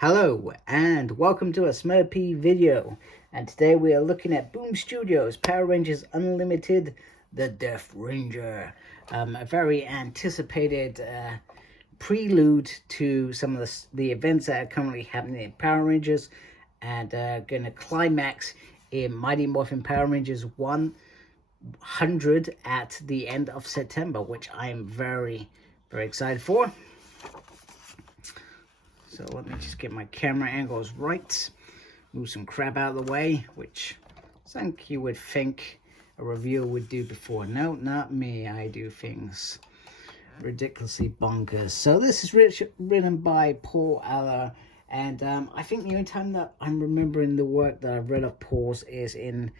Hello and welcome to a Smurpy video, and today we are looking at Boom Studios Power Rangers Unlimited The Death Ranger, a very anticipated prelude to some of the events that are currently happening in Power Rangers, and going to climax in Mighty Morphin Power Rangers 100 at the end of September, which I am very excited for. So let me just get my camera angles right, move some crap out of the way, which I think you would think a reviewer would do before. No, not me. I do things ridiculously bonkers. So this is written by Paul Allor, and I think the only time that I'm remembering the work that I've read of Paul's is in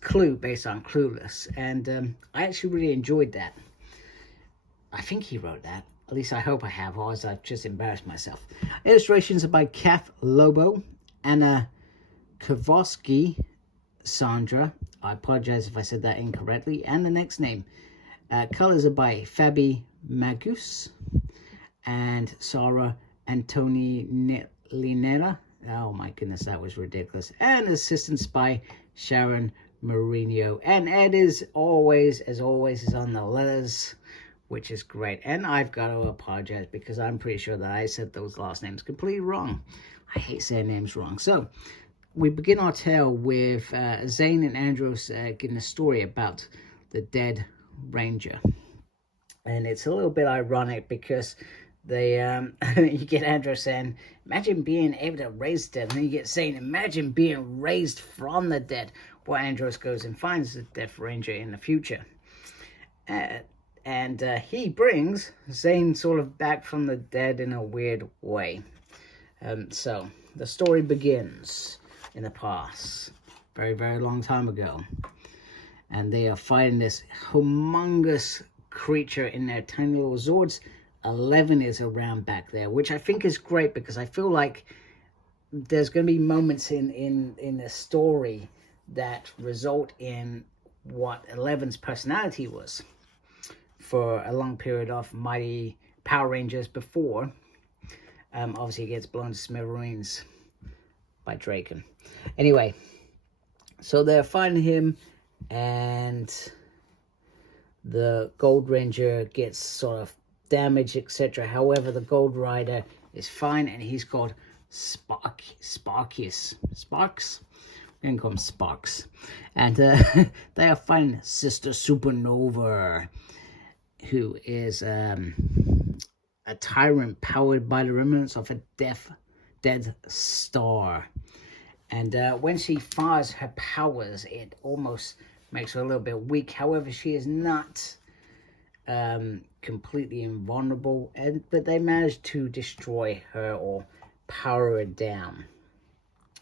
Clue, based on Clueless, and I actually really enjoyed that. I think he wrote that. At least I hope I have, or else I've just embarrassed myself. Illustrations are by Kath Lobo, Anna Kowalski, Sandra. I apologize if I said that incorrectly. And the next name. Colors are by Fabi Magus and Sarah Antoninella. Oh my goodness, that was ridiculous. And assistance by Sharon Mourinho. And Ed is always, as always, is on the letters, which is great. And I've got to apologize because I'm pretty sure that I said those last names completely wrong. I hate saying names wrong. So we begin our tale with Zane and Andros getting a story about the dead ranger. And it's a little bit ironic because they you get Andros saying, imagine being able to raise the dead. And then you get Zane, imagine being raised from the dead. Well, Andros goes and finds the Death Ranger in the future. And he brings Zane sort of back from the dead in a weird way. So the story begins in the past, very long time ago. And they are fighting this humongous creature in their tiny little Zords. 11 is around back there, which I think is great because I feel like there's going to be moments in the story that result in what 11's personality was for a long period of Mighty Power Rangers before. Obviously, it gets blown to smithereens by Draken. Anyway, so they're fighting him, and the Gold Ranger gets sort of damaged, etc. However, the Gold Rider is fine, and he's called Sparkus. Sparks? We're going to call him Sparks. And they are fighting Sister Supernova, who is a tyrant powered by the remnants of a dead star. And when she fires her powers, it almost makes her a little bit weak. However, she is not completely invulnerable, but they managed to destroy her or power her down.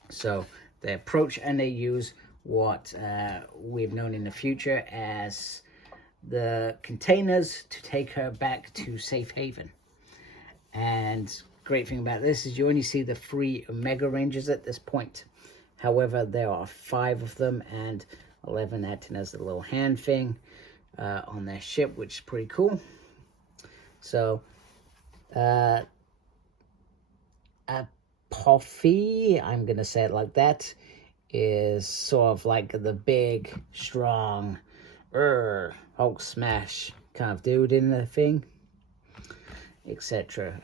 So they approach and they use what we've known in the future as the containers to take her back to Safe Haven. And great thing about this is you only see the 3 Omega Rangers at this point. However, there are 5 of them, and 11 acting as the little hand thing on their ship, which is pretty cool. So Puffy, I'm gonna say it like that, is sort of like the big, strong Hulk smash kind of dude in the thing, etc.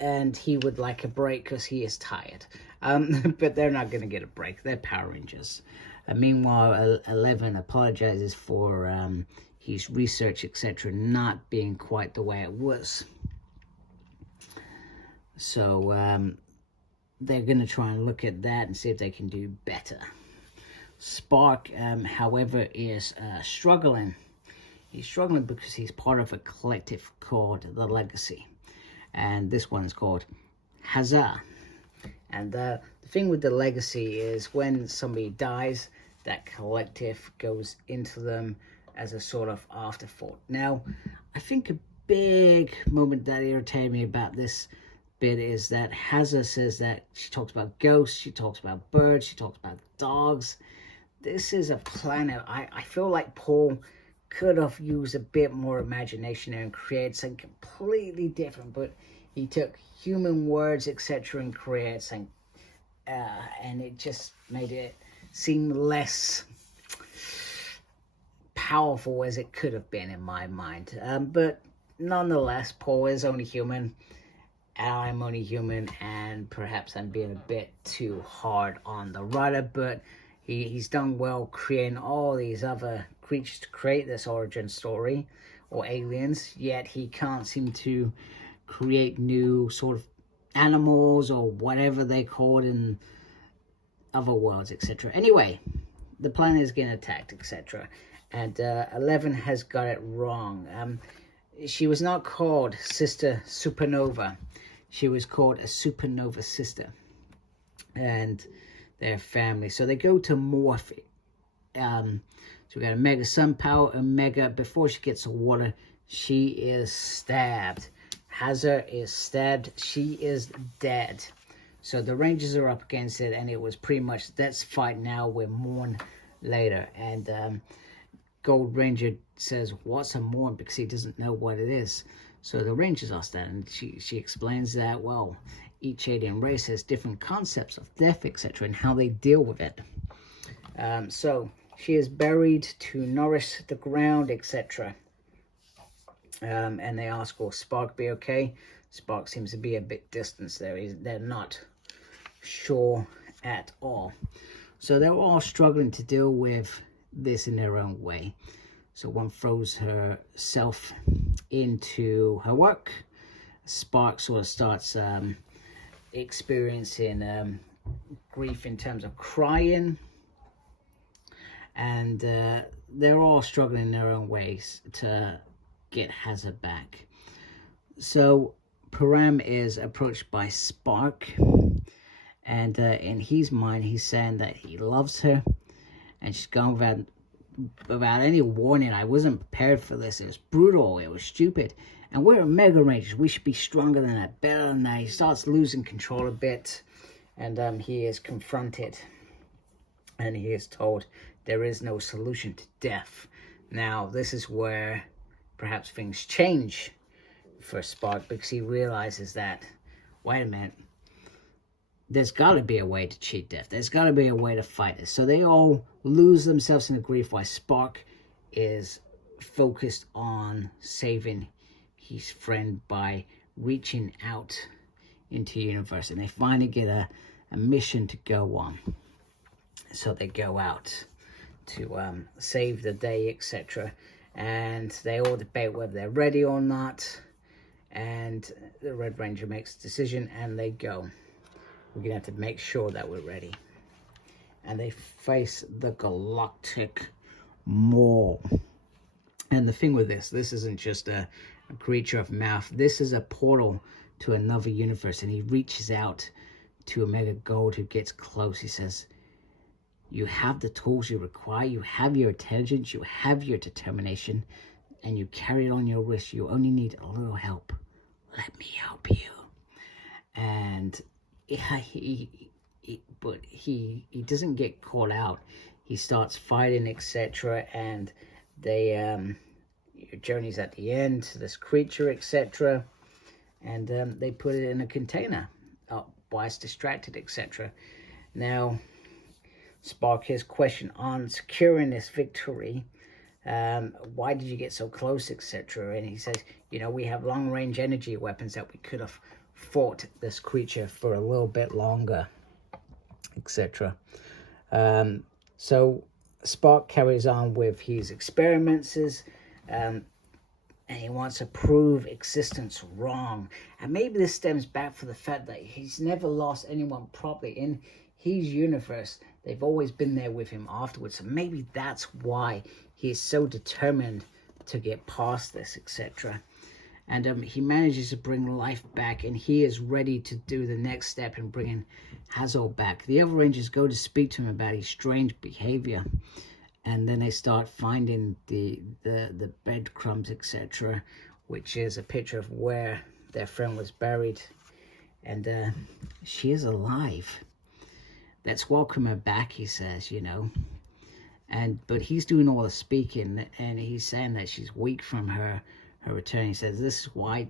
And he would like a break because he is tired. But they're not going to get a break. They're Power Rangers. Meanwhile, 11 apologizes for his research, etc., not being quite the way it was. So they're going to try and look at that and see if they can do better. Spark, however, is struggling. He's struggling because he's part of a collective called the Legacy. And this one is called Hazza. And the thing with the Legacy is when somebody dies, that collective goes into them as a sort of afterthought. Now, I think a big moment that irritated me about this bit is that Hazza says that she talks about ghosts, she talks about birds, she talks about dogs. This is a planet. I feel like Paul could have used a bit more imagination and created something completely different, but he took human words, etc., and creates, and it just made it seem less powerful as it could have been in my mind. But nonetheless, Paul is only human, and I'm only human, and perhaps I'm being a bit too hard on the writer, but he's done well creating all these other creatures to create this origin story, or aliens, yet he can't seem to create new sort of animals or whatever they call it in other worlds, etc. Anyway, the planet is getting attacked, etc. And 11 has got it wrong. She was not called Sister Supernova. She was called a Supernova Sister. And their family. So they go to Morph. So we got Omega Sun Power. Omega, before she gets the water, she is stabbed. Hazard is stabbed. She is dead. So the Rangers are up against it, and it was pretty much, let's fight now, we'll mourn later. And Gold Ranger says, what's a mourn? Because he doesn't know what it is. So the Rangers ask that, and she explains that, well, each alien race has different concepts of death, etc., and how they deal with it. So she is buried to nourish the ground, etc. And they ask, will Spark be okay? Spark seems to be a bit distant there. They're not sure at all. So they're all struggling to deal with this in their own way. So one throws herself into her work. Spark sort of starts experiencing grief in terms of crying. And they're all struggling in their own ways to get Hazard back. So Param is approached by Spark, and in his mind he's saying that he loves her, and she's gone without any warning. I wasn't prepared for this. It was brutal, it was stupid, and we're Omega Rangers, we should be stronger than that, better than that. He starts losing control a bit, and he is confronted, and he is told there is no solution to death. Now this is where perhaps things change for Spark, because he realizes that, wait a minute, there's got to be a way to cheat death. There's got to be a way to fight it. So they all lose themselves in the grief while Spark is focused on saving his friend by reaching out into the universe. And they finally get a mission to go on. So they go out to save the day, etc. And they all debate whether they're ready or not. And the Red Ranger makes a decision, and they go. We're going to have to make sure that we're ready. And they face the Galactic Maw. And the thing with this isn't just a creature of mouth. This is a portal to another universe. And he reaches out to Omega Gold, who gets close. He says, you have the tools you require. You have your intelligence. You have your determination. And you carry it on your wrist. You only need a little help. Let me help you. And but he doesn't get caught out. He starts fighting, etc. And they your journey's at the end to this creature, etc. And they put it in a container while it's distracted, etc. Now Spark, his question on securing this victory, why did you get so close, etc. And he says, you know, we have long range energy weapons that we could have fought this creature for a little bit longer, etc. So Spark carries on with his experiments, and he wants to prove existence wrong. And maybe this stems back from the fact that he's never lost anyone properly in his universe. They've always been there with him afterwards. So maybe that's why he is so determined to get past this, etc. And he manages to bring life back, and he is ready to do the next step in bringing Hazard back. The other Rangers go to speak to him about his strange behavior, and then they start finding the breadcrumbs, etc., which is a picture of where their friend was buried. And she is alive. Let's welcome her back, he says, you know. But he's doing all the speaking, and he's saying that she's weak from her return. He says, this is why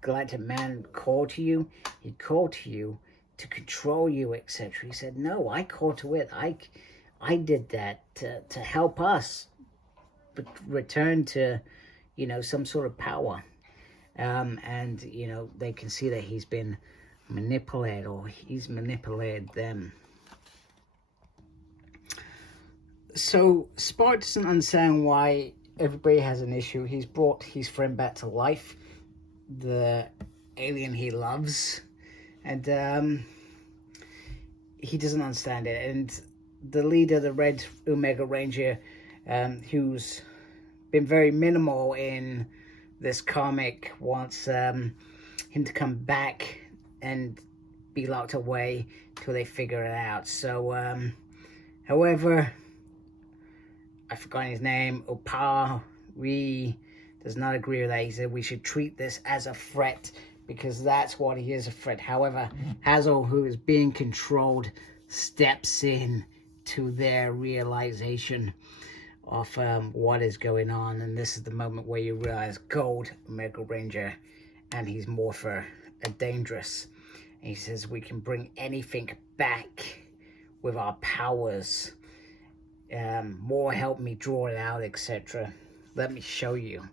Galactic Man called to you, he called to you to control you, etc. He said, no, I called to it. I did that to help us return to, some sort of power. And, they can see that he's been manipulated, or he's manipulated them. So Spark doesn't understand why everybody has an issue. He's brought his friend back to life, the alien he loves, and he doesn't understand it. And the leader, the Red Omega Ranger, who's been very minimal in this comic, wants him to come back and be locked away till they figure it out. So, however, I've forgotten his name, Opari does not agree with that. He said we should treat this as a threat, because that's what he is, a threat. However, Hazel, who is being controlled, steps in to their realization of what is going on. And this is the moment where you realize Gold Omega Ranger and his morpher are dangerous. And he says we can bring anything back with our powers. More help me draw it out, etc. Let me show you.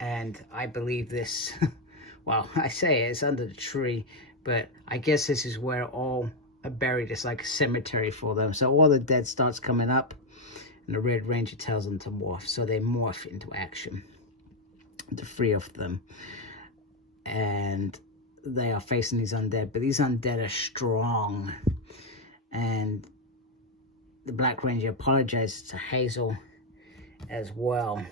And I believe this, well, I say it's under the tree, but I guess this is where all are buried. It's like a cemetery for them. So all the dead starts coming up, and the Red Ranger tells them to morph. So they morph into action, the three of them. And they are facing these undead, but these undead are strong. And the Black Ranger apologizes to Hazel as well.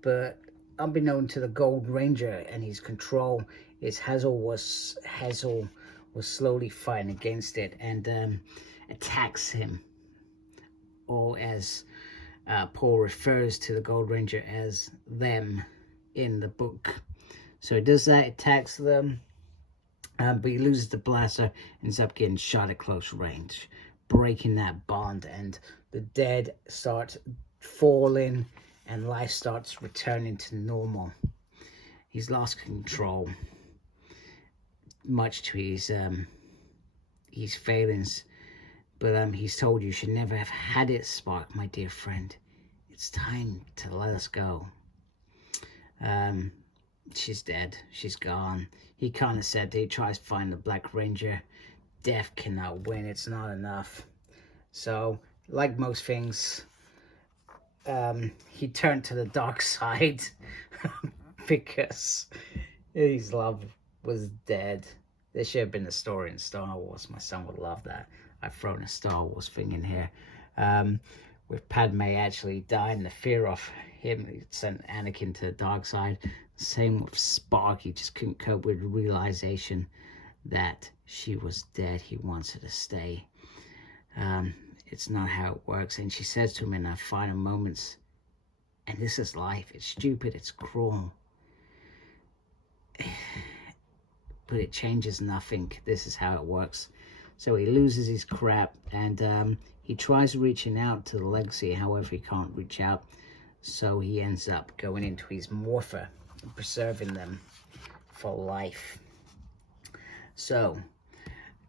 But unbeknown to the Gold Ranger and his control, is Hazel was slowly fighting against it and attacks him. Or as Paul refers to the Gold Ranger as them in the book. So he does that, attacks them, but he loses the blaster, ends up getting shot at close range, breaking that bond, and the dead start falling and life starts returning to normal. He's lost control, much to his failings, but he's told you should never have had it, Spark, my dear friend. It's time to let us go. She's dead. She's gone. He kind of said that he tries to find the Black Ranger. Death cannot win. It's not enough. So, like most things, he turned to the dark side because his love was dead. There should have been a story in Star Wars. My son would love that. I've thrown a Star Wars thing in here. With Padme actually dying, the fear of him sent Anakin to the dark side. Same with Spark. He just couldn't cope with the realization that she was dead. He wants her to stay. It's not how it works. And she says to him in her final moments, and this is life. It's stupid. It's cruel. But it changes nothing. This is how it works. So he loses his crap, and he tries reaching out to the legacy. However, he can't reach out. So he ends up going into his morpher and preserving them for life. So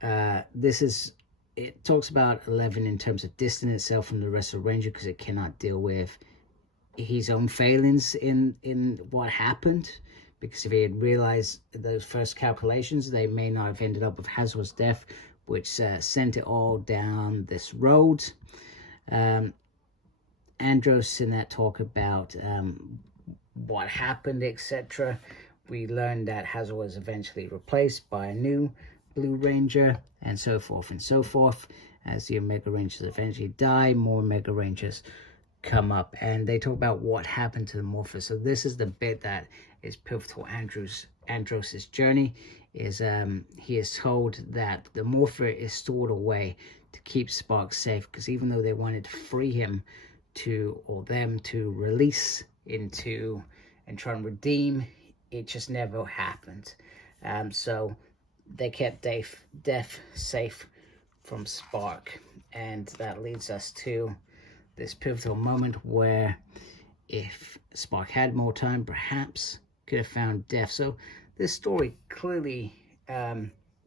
it talks about 11 in terms of distancing itself from the rest of the Ranger because it cannot deal with his own failings in what happened. Because if he had realized those first calculations, they may not have ended up with Hazel's death, which sent it all down this road. Andros in that talk about what happened, etc. We learned that Hazel was eventually replaced by a new Blue Ranger, and so forth and so forth. As the Omega Rangers eventually die, more Omega Rangers come up, and they talk about what happened to the Morpher. So this is the bit that is pivotal. Andros's journey is he is told that the Morpher is stored away to keep Spark safe, because even though they wanted to free him or them to release into and try and redeem, it just never happened. So they kept Death safe from Spark, and that leads us to this pivotal moment where if Spark had more time, perhaps could have found Death. So this story clearly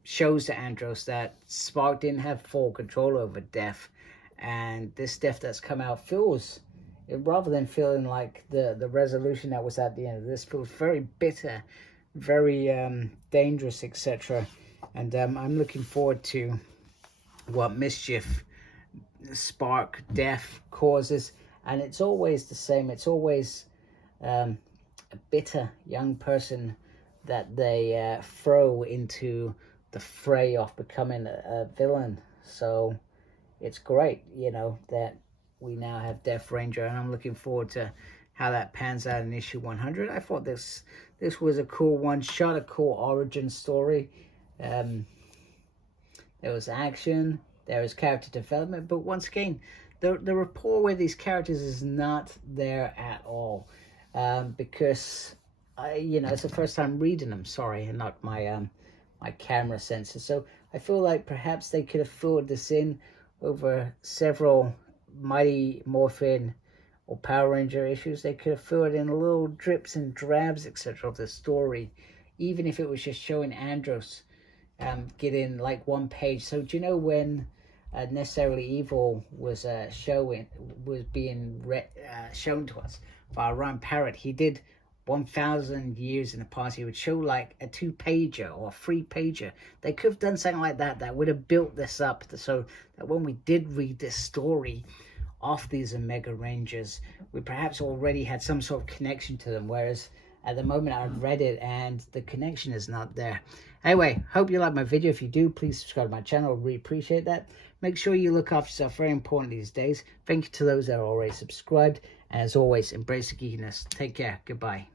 shows to Andros that Spark didn't have full control over Death, and this Death that's come out feels, rather than feeling like the resolution that was at the end of this, feels very bitter, very dangerous, etc. And I'm looking forward to what mischief Spark Death causes. And it's always the same. It's always a bitter young person that they throw into the fray of becoming a villain. So it's great, you know, that we now have Death Ranger, and I'm looking forward to how that pans out in issue 100. I thought this was a cool one-shot, a cool origin story. There was action, there was character development, but once again, the rapport with these characters is not there at all, because it's the first time reading them. Sorry, and not my my camera sensor. So I feel like perhaps they could have filled this in over several Mighty Morphin or Power Ranger issues. They could have filled in little drips and drabs, etc., of the story, even if it was just showing Andros getting like one page. So do you know when Necessarily Evil was being shown to us by Ron Parrott? He did 1,000 Years in the Past. He would show like a 2-pager or a 3-pager. They could have done something like that that would have built this up, so that when we did read this story of these Omega Rangers, we perhaps already had some sort of connection to them, whereas at the moment I've read it and the connection is not there. Anyway, hope you like my video. If you do, please subscribe to my channel. Really appreciate that. Make sure you look after yourself. Very important these days. Thank you to those that are already subscribed. And as always, embrace the geekiness. Take care. Goodbye.